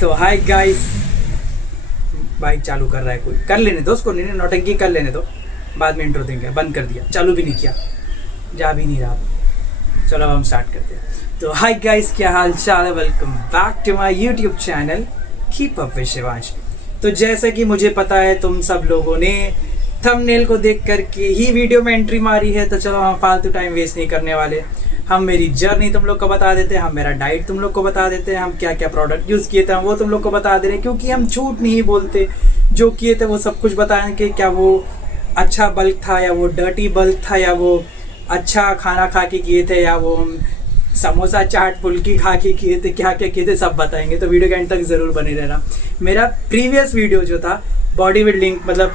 तो hi guys, bike चालू कर रहा है कोई, कर लेने दो उसको, नहीं नौटंकी कर लेने दो, बाद में इंट्रो देंगे। बंद कर दिया, चालू भी नहीं किया, जा भी नहीं रहा। चलो अब हम स्टार्ट करते हैं। तो हाय गाइस, क्या हाल चाल है, welcome back to my YouTube channel keep up with Shivansh. तो जैसा कि मुझे पता है तुम सब लोगों ने थंबनेल को देख करके ही वीडियो में एंट्री मारी है, तो चलो हम फालतू टाइम वेस्ट नहीं करने वाले। हम मेरी जर्नी तुम लोग को बता देते हैं, हम मेरा डाइट तुम लोग को बता देते हैं, हम क्या क्या प्रोडक्ट यूज़ किए थे वो तुम लोग को बता दे रहे हैं, क्योंकि हम झूठ नहीं बोलते। जो किए थे वो सब कुछ बताएं कि क्या वो अच्छा बल्क था या वो डर्टी बल्क था, या वो अच्छा खाना खा के किए थे, या वो हम समोसा चाट फुल्की खा के किए थे, क्या क्या किए थे सब बताएंगे। तो वीडियो के एंड तक ज़रूर बने रहना। मेरा प्रीवियस वीडियो जो था बॉडी बिल्डिंग, मतलब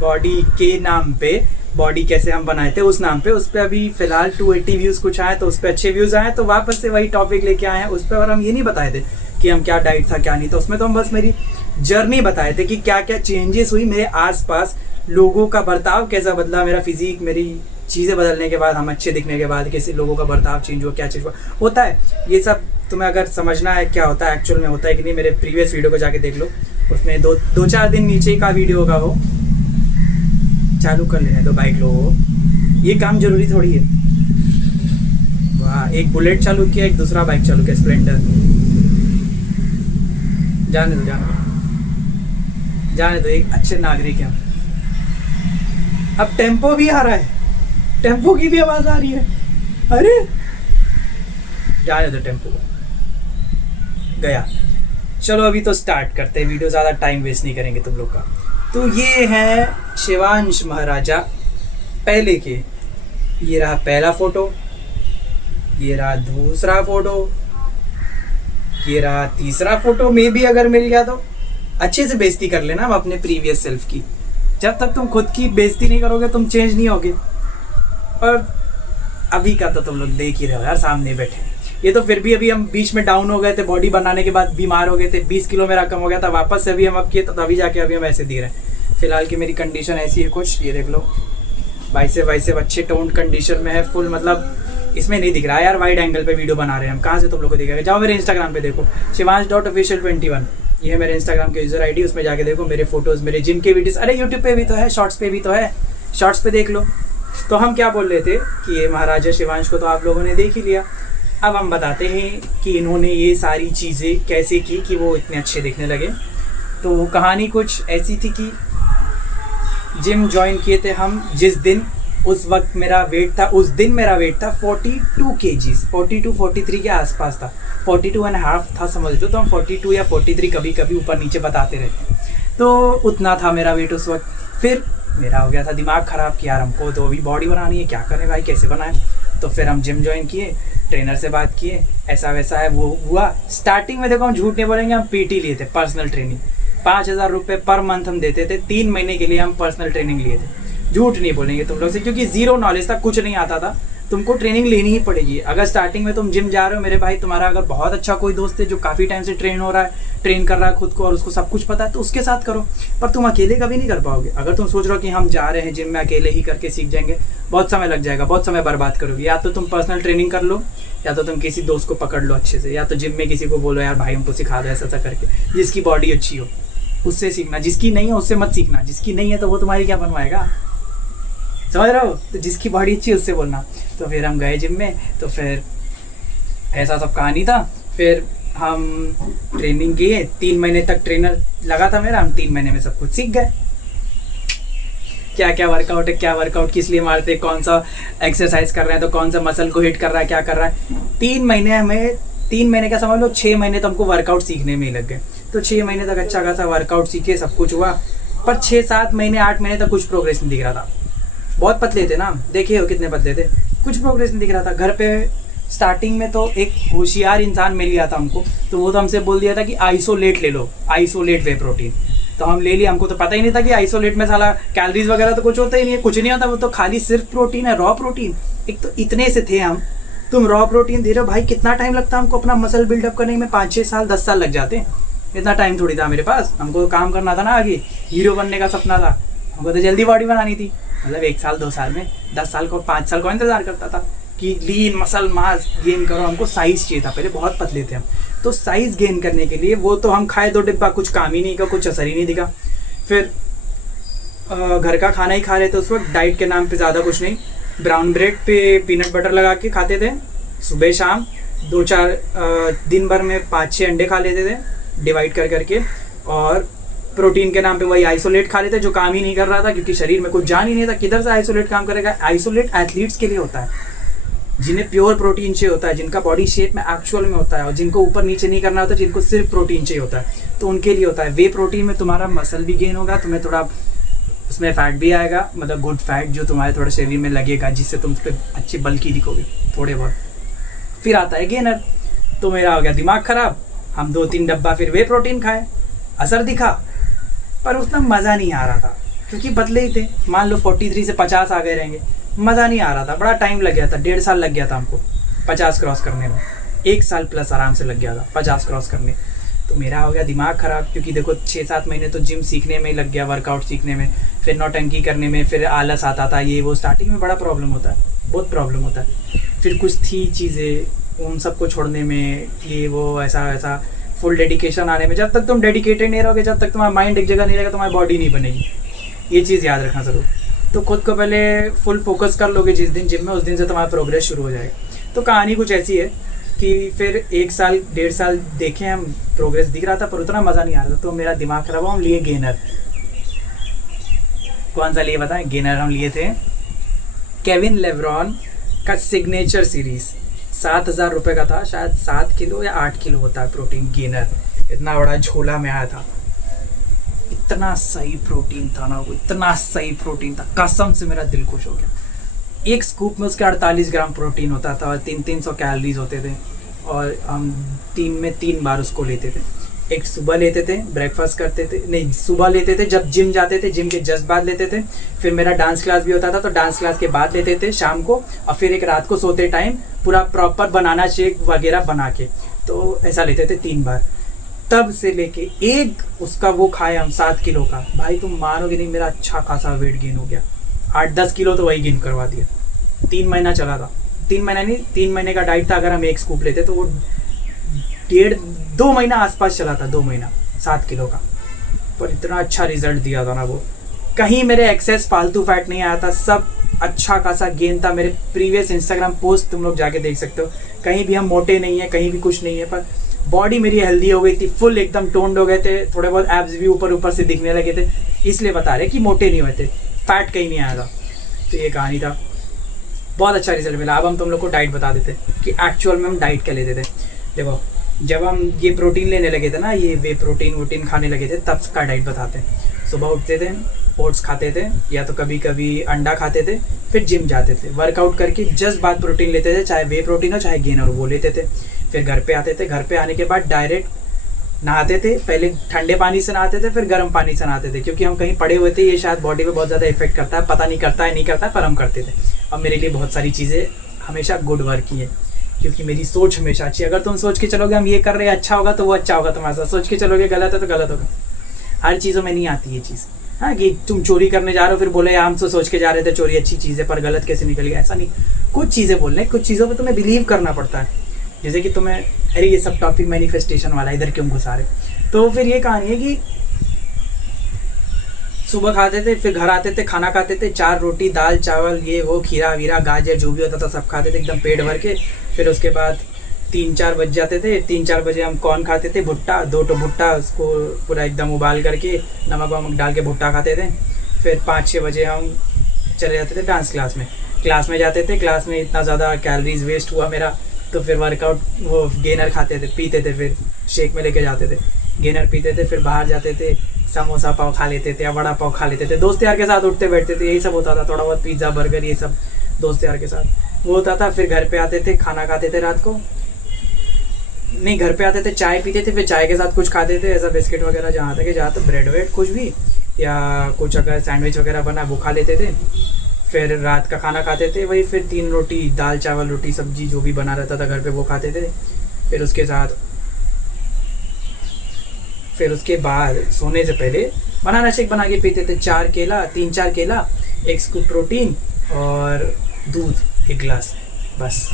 बॉडी के नाम पे, बॉडी कैसे हम बनाए थे उस नाम पे, उस पर अभी फ़िलहाल 280 व्यूज़ कुछ आए, तो उस पर अच्छे व्यूज़ आए, तो वापस से वही टॉपिक लेके आए हैं उस पर। और हम ये नहीं बताए थे कि हम क्या डाइट था क्या नहीं था उसमें, तो हम बस मेरी जर्नी बताए थे कि क्या क्या चेंजेस हुई मेरे आसपास, लोगों का बर्ताव कैसा बदला, मेरा फिजिक, मेरी चीज़ें बदलने के बाद, हम अच्छे दिखने के बाद कैसे लोगों का बर्ताव चेंज हुआ, क्या चीज़ हुआ होता है। ये सब तुम्हें अगर समझना है क्या होता है एक्चुअल में होता है कि नहीं, मेरे प्रीवियस वीडियो को जाके देख लो, उसमें दो चार दिन नीचे का वीडियो होगा, वो चालू कर लेने दो बाइक लोगों को, ये काम जरूरी थोड़ी है। वाह, एक बुलेट चालू किया, एक दूसरा बाइक चालू किया, स्प्लेंडर। जाने दो जाने दो, एक अच्छे नागरिक हैं। अब टेम्पो भी आ रहा है, टेम्पो की भी आवाज़ आ रही है। अरे जाने दो, टेम्पो गया। चलो अभी तो स्टार्ट करते हैं वीडियो, ज़्यादा टाइम वेस्ट नहीं करेंगे तुम लोग का। तो ये है शिवांश महाराजा पहले के। ये रहा पहला फ़ोटो, ये रहा दूसरा फ़ोटो, ये रहा तीसरा फ़ोटो। में भी अगर मिल गया तो अच्छे से बेइज्जती कर लेना हम अपने प्रीवियस सेल्फ की। जब तक तुम खुद की बेइज्जती नहीं करोगे तुम चेंज नहीं होगे। और अभी का तो तुम लोग देख ही रहे हो यार, सामने बैठे। ये तो फिर भी अभी हम बीच में डाउन हो गए थे, बॉडी बनाने के बाद बीमार हो गए थे, 20 किलो मेरा कम हो गया था, वापस से अभी हम अब किए तो अभी जाके अभी हम ऐसे दे रहे हैं। फिलहाल की मेरी कंडीशन ऐसी है कुछ, ये देख लो, बाइसेप अच्छे टोन्ड कंडीशन में है फुल। मतलब इसमें नहीं दिख रहा है यार, वाइड एंगल पे वीडियो बना रहे हैं हम, कहाँ से तुम लोग को दिखेगा। जाओ मेरे इंस्टाग्राम पे देखो, shivansh.official21, ये है मेरे इंस्टाग्राम के यूज़र ID, उसमें जाके देखो मेरे फोटोज़, मेरे जिम के वीडियोज़। अरे यूट्यूब पे भी तो है, शॉर्ट्स पे भी तो है, शॉर्ट्स पे देख लो। तो हम क्या बोल रहे थे कि ये महाराजा शिवांश को तो आप लोगों ने देख ही लिया। अब हम बताते हैं कि इन्होंने ये सारी चीज़ें कैसे की कि वो इतने अच्छे दिखने लगे। तो कहानी कुछ ऐसी थी कि जिम ज्वाइन किए थे हम जिस दिन, उस वक्त मेरा वेट था, उस दिन मेरा वेट था 42 kgs, 42-43 के आसपास था, 42.5 था समझ लो। तो हम 42 या 43 कभी कभी ऊपर नीचे बताते रहते हैं। तो उतना था मेरा वेट उस वक्त। फिर मेरा हो गया था दिमाग ख़राब कि यार हमको तो अभी बॉडी बनानी है, क्या करें भाई, कैसे बनाएं। तो फिर हम जिम ज्वाइन किए, ट्रेनर से बात किए, ऐसा वैसा है वो हुआ। स्टार्टिंग में देखो हम झूठ नहीं बोलेंगे, हम PT लिए थे, पर्सनल ट्रेनिंग। 5,000 रुपये पर मंथ हम देते थे, 3 महीने के लिए हम पर्सनल ट्रेनिंग लिए थे। झूठ नहीं बोलेंगे तुम लोग से, क्योंकि ज़ीरो नॉलेज था, कुछ नहीं आता था। तुमको ट्रेनिंग लेनी ही पड़ेगी। अगर स्टार्टिंग में तुम जिम जा रहे हो मेरे भाई, तुम्हारा अगर बहुत अच्छा कोई दोस्त है जो काफ़ी टाइम से ट्रेन हो रहा है, ट्रेन कर रहा है खुद को और उसको सब कुछ पता है, तो उसके साथ करो। पर तुम अकेले कभी नहीं कर पाओगे। अगर तुम सोच रहे हो कि हम जा रहे हैं जिम में अकेले ही करके सीख जाएंगे, बहुत समय लग जाएगा, बहुत समय बर्बाद करोगे। या तो तुम पर्सनल ट्रेनिंग कर लो, या तो तुम किसी दोस्त को पकड़ लो अच्छे से, या तो जिम में किसी को बोलो यार भाई हमको सिखा दो ऐसा ऐसा करके, जिसकी बॉडी अच्छी हो उससे सीखना, जिसकी नहीं है उससे मत सीखना। जिसकी नहीं है तो वो तुम्हारी क्या बनवाएगा, समझ रहे हो। तो जिसकी बॉडी अच्छी है उससे बोलना। तो फिर हम गए जिम में, तो फिर ऐसा सब कहानी था। फिर हम ट्रेनिंग किए, 3 महीने तक ट्रेनर लगा था मेरा, हम 3 महीने में सब कुछ सीख गए। क्या क्या वर्कआउट है, क्या वर्कआउट किस लिए मारते, कौन सा एक्सरसाइज कर रहे हैं, तो कौन सा मसल को हिट कर रहा है, क्या कर रहा है। 3 महीने का समझ लो, 6 महीने तो हमको वर्कआउट सीखने में ही लग गए। तो 6 महीने तक अच्छा खासा वर्कआउट सीखे, सब कुछ हुआ। पर 6-7 महीने 8 महीने तक कुछ प्रोग्रेस नहीं दिख रहा था। बहुत पतले थे ना, देखे हो कितने पतले थे, कुछ प्रोग्रेस नहीं दिख रहा था। घर पे स्टार्टिंग में तो एक होशियार इंसान मिल गया था हमको, तो वो तो हमसे बोल दिया था कि आइसोलेट ले लो, आइसोलेट वे प्रोटीन। तो हम ले लिया, हमको तो पता ही नहीं था कि आइसोलेट में साला कैलोरीज वगैरह तो कुछ होता ही नहीं है, कुछ नहीं होता, वो तो खाली सिर्फ प्रोटीन है, रॉ प्रोटीन। एक तो इतने से थे हम, तुम रॉ प्रोटीन दे रहे हो भाई, कितना टाइम लगता हमको अपना मसल बिल्डअप करने में, 5-6 साल 10 साल लग जाते। इतना टाइम थोड़ी था मेरे पास, हमको काम करना था ना, आगे हीरो बनने का सपना था, हमको तो जल्दी बॉडी बनानी थी। मतलब 1 साल 2 साल में, 10 साल को 5 साल को इंतज़ार करता था कि लीन मसल मास गेन करो। हमको साइज़ चाहिए था, पहले बहुत पतले थे हम। तो साइज़ गेन करने के लिए वो तो हम खाए 2 डिब्बा, कुछ काम ही नहीं का, कुछ असर ही नहीं दिखा। फिर घर का खाना ही खा रहे थे उस वक्त, डाइट के नाम पे ज़्यादा कुछ नहीं, ब्राउन ब्रेड पे पीनट बटर लगा के खाते थे सुबह शाम, 2-4 दिन भर में 5-6 अंडे खा लेते थे डिवाइड कर करके, और प्रोटीन के नाम पे वही आइसोलेट खा लेते जो काम ही नहीं कर रहा था, क्योंकि शरीर में कुछ जान ही नहीं था, किधर से आइसोलेट काम करेगा। आइसोलेट एथलीट्स के लिए होता है, जिन्हें प्योर प्रोटीन चाहिए होता है, जिनका बॉडी शेप में एक्चुअल में होता है, और जिनको ऊपर नीचे नहीं करना होता, जिनको सिर्फ प्रोटीन चाहिए होता है, तो उनके लिए होता है। वे प्रोटीन में तुम्हारा मसल भी गेन होगा, तुम्हें थोड़ा उसमें फैट भी आएगा, मतलब गुड फैट जो तुम्हारे थोड़े शरीर में लगेगा, जिससे तुम थोड़े अच्छी बल्कि दिखोगे थोड़े बहुत। फिर आता है गेनर। तो मेरा हो गया दिमाग ख़राब, हम 2-3 डब्बा फिर वे प्रोटीन खाए, असर दिखा, पर उतना मज़ा नहीं आ रहा था, क्योंकि पतले ही थे। मान लो 43 से 50 आ गए रहेंगे, मज़ा नहीं आ रहा था, बड़ा टाइम लग गया था, 1.5 साल लग गया था हमको 50 क्रॉस करने में, 1 साल प्लस आराम से लग गया था 50 क्रॉस करने। तो मेरा हो गया दिमाग ख़राब, क्योंकि देखो 6-7 महीने तो जिम सीखने में ही लग गया, वर्कआउट सीखने में, फिर नौटंकी करने में, फिर आलस आता था, ये वो स्टार्टिंग में बड़ा प्रॉब्लम होता है, बहुत प्रॉब्लम होता है। फिर कुछ थी चीज़ें उन सबको छोड़ने में, ये वो ऐसा वैसा, फुल डेडिकेशन आने में। जब तक तुम डेडिकेटेड नहीं रहोगे, जब तक तुम्हारा माइंड एक जगह नहीं रहेगा, तुम्हारी बॉडी नहीं बनेगी, ये चीज़ याद रखना ज़रूर। तो खुद को पहले फुल फोकस कर लोगे जिस दिन जिम में, उस दिन से तुम्हारा प्रोग्रेस शुरू हो जाएगा। तो कहानी कुछ ऐसी है कि फिर 1 साल 1.5 साल देखे हम, प्रोग्रेस दिख रहा था पर उतना मज़ा नहीं आ रहा था, तो मेरा दिमाग खराब हुआ, हम लिए गेनर। कौन सा लिए बताएं? गेनर हम लिए थे केविन लेब्रॉन का सिग्नेचर सीरीज़, 7,000 रुपये का था, शायद 7 किलो या 8 किलो होता है प्रोटीन गेनर, इतना बड़ा झोला में आया था। इतना सही प्रोटीन था ना वो, इतना सही प्रोटीन था, कसम से मेरा दिल खुश हो गया। एक स्कूप में उसके 48 ग्राम प्रोटीन होता था, और 300 कैलोरीज होते थे, और हम 3 बार उसको लेते थे। एक सुबह लेते थे, ब्रेकफास्ट करते थे, नहीं सुबह लेते थे जब जिम जाते थे, जिम के जस्ट बाद लेते थे, फिर मेरा डांस क्लास भी होता था तो डांस क्लास के बाद लेते थे शाम को, और फिर एक रात को सोते टाइम पूरा प्रॉपर बनाना शेक वगैरह बना के, तो ऐसा लेते थे 3 बार। तब से लेके एक उसका वो खाए हम 7 किलो का, भाई तुम मानोगे नहीं, मेरा अच्छा खासा वेट गेन हो गया, 8-10 किलो तो वही गेन करवा दिया। 3 महीना चला था, 3 महीना नहीं, 3 महीने का डाइट था, अगर हम एक स्कूप लेते तो वो 1.5-2 महीना आसपास चला था, 2 महीना 7 किलो का, पर इतना अच्छा रिजल्ट दिया था ना वो। कहीं मेरे एक्सेस फालतू फैट नहीं आया था, सब अच्छा खासा गेन था। मेरे प्रीवियस इंस्टाग्राम पोस्ट तुम लोग जाके देख सकते हो, कहीं भी हम मोटे नहीं है, कहीं भी कुछ नहीं है, पर बॉडी मेरी हेल्दी हो गई थी, फुल एकदम टोन्ड हो गए थे, थोड़े बहुत एब्स भी ऊपर ऊपर से दिखने लगे थे, इसलिए बता रहे कि मोटे नहीं हुए थे, फैट कहीं नहीं आया था। तो ये कहानी था, बहुत अच्छा रिजल्ट मिला। अब हम तुम लोग को डाइट बता देते कि एक्चुअल में हम डाइट क्या लेते थे। देखो जब हम ये प्रोटीन लेने लगे थे ना, ये वे प्रोटीन वोटीन खाने लगे थे, तब का डाइट बताते हैं। सुबह उठते थे, ओट्स खाते थे, या तो कभी कभी अंडा खाते थे, फिर जिम जाते थे, वर्कआउट करके जस्ट बाद प्रोटीन लेते थे, चाहे वे प्रोटीन हो चाहे गेनर, वो लेते थे। फिर घर पे आते थे, घर पे आने के बाद डायरेक्ट नहाते थे, पहले ठंडे पानी से नहाते थे, फिर गर्म पानी से नहाते थे, क्योंकि हम कहीं पड़े हुए थे, ये शायद बॉडी पे बहुत ज़्यादा इफेक्ट करता है, पता नहीं करता है नहीं करता है, पर हम करते थे। अब मेरे लिए बहुत सारी चीज़ें हमेशा गुड वर्क की है, क्योंकि मेरी सोच हमेशा अच्छी है। अगर तुम सोच के चलोगे हम ये कर रहे हैं अच्छा होगा, तो वो अच्छा होगा तुम्हारे साथ, सोच के चलोगे गलत है तो गलत होगा। हर चीज़ों में नहीं आती ये चीज़, हाँ, कि तुम चोरी करने जा रहे हो फिर बोले हम तो सोच के जा रहे थे चोरी अच्छी चीज़ है, पर गलत कैसे निकल गया, ऐसा नहीं। कुछ चीज़ें बोल रहे हैं, कुछ चीज़ों पर तुम्हें बिलीव करना पड़ता है, जैसे कि तुम्हें अरे ये सब टॉपिक मैनिफेस्टेशन वाला इधर क्यों घुसा रहे। तो फिर ये कहानी है कि सुबह खाते थे, फिर घर आते थे, खाना खाते थे, 4 रोटी दाल चावल ये वो खीरा वीरा गाजर जो भी होता था सब खाते थे एकदम पेट भर के। फिर उसके बाद 3-4 बज जाते थे, 3-4 बजे हम कॉर्न खाते थे, भुट्टा 2 भुट्टा, उसको पूरा एकदम उबाल करके नमक वमक डाल के भुट्टा खाते थे। फिर 5-6 बजे हम चले जाते थे डांस क्लास में, क्लास में जाते थे, क्लास में इतना ज़्यादा कैलोरीज वेस्ट हुआ मेरा, तो फिर वर्कआउट वो गेनर खाते थे, पीते थे, फिर शेक में लेके जाते थे, गेनर पीते थे, फिर बाहर जाते थे, समोसा पाव खा लेते थे या वड़ा पाव खा लेते थे, दोस्त यार के साथ उठते बैठते थे, यही सब होता था, थोड़ा बहुत पिज़्ज़ा बर्गर ये सब दोस्त यार के साथ वो होता था। फिर घर पे आते थे, खाना खाते थे, रात को नहीं घर पे आते थे, चाय पीते थे, फिर चाय के साथ कुछ खाते थे, ऐसा बिस्किट वगैरह जहाँ तक जहाँ तक ब्रेड वेड कुछ भी, या कुछ अगर सैंडविच वगैरह बना वो खा लेते थे। फिर रात का खाना खाते थे, वही फिर 3 रोटी दाल चावल रोटी सब्जी जो भी बना रहता था घर पे वो खाते थे। फिर उसके बाद सोने से पहले बनाना शेक बना के पीते थे, 3-4 केला, 1 स्कूप प्रोटीन और दूध 1 गिलास, बस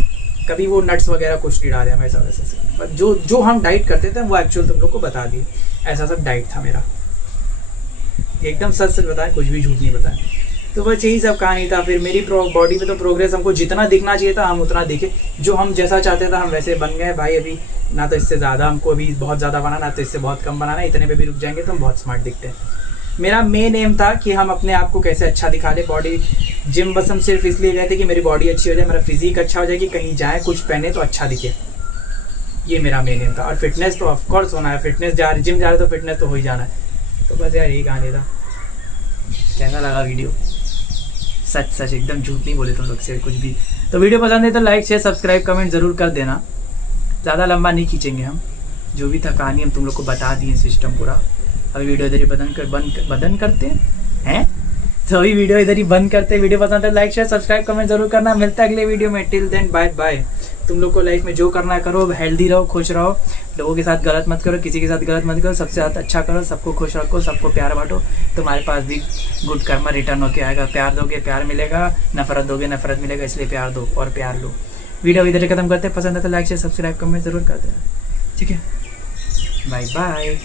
कभी वो नट्स वगैरह कुछ नहीं डाले हमें, वैसा वैसे बस जो हम डाइट करते थे वो एक्चुअल तुम लोग को बता दिए, ऐसा सब डाइट था मेरा, एकदम सच सच बताया, कुछ भी झूठ नहीं बताया। तो बस यही सब कहानी था। फिर मेरी बॉडी पे तो प्रोग्रेस हमको जितना दिखना चाहिए था हम उतना दिखे, जो हम जैसा चाहते थे हम वैसे बन गए भाई। अभी ना तो इससे ज़्यादा हमको अभी बहुत ज़्यादा बनाना, ना तो इससे बहुत कम बनाना, इतने पे भी रुक जाएंगे तो हम बहुत स्मार्ट दिखते हैं। मेरा मेन एम था कि हम अपने आप को कैसे अच्छा दिखा ले। बॉडी जिम बस हम सिर्फ इसलिए गए थे कि मेरी बॉडी अच्छी हो जाए, मेरा फिजिक अच्छा हो जाए, कि कहीं जाए कुछ पहने तो अच्छा दिखे, ये मेरा मेन एम था। और फिटनेस तो ऑफकोर्स होना है, फिटनेस जिम जा रहे तो फिटनेस तो हो ही जाना है। तो बस यार यही कहानी था। कैसा लगा वीडियो? सच सच एकदम झूठ नहीं बोले तुम लोग से कुछ भी। तो वीडियो पसंद है तो लाइक शेयर सब्सक्राइब कमेंट ज़रूर कर देना। ज़्यादा लंबा नहीं खींचेंगे हम, जो भी था कहानी हम तुम लोग को बता दिए सिस्टम पूरा। अभी वीडियो इधर ही बंद करते हैं तो अभी वीडियो इधर ही बंद करते हैं। वीडियो पसंद है लाइक शेयर सब्सक्राइब कमेंट जरूर करना। मिलता है अगले वीडियो में। Till then bye bye. तुम लोग को लाइफ में जो करना है करो, हेल्दी रहो, खुश रहो, लोगों के साथ गलत मत करो, किसी के साथ गलत मत करो, सबसे ज़्यादा अच्छा करो, सबको खुश रखो, सबको प्यार बांटो, तुम्हारे पास भी गुड कर्मा रिटर्न होके आएगा। प्यार दोगे प्यार मिलेगा, नफरत दोगे नफरत मिलेगा, इसलिए प्यार दो और प्यार लो। वीडियो इधर खत्म करते हैं। पसंद है तो लाइक शेयर सब्सक्राइब कमेंट जरूर कर देना, ठीक है? Bye bye.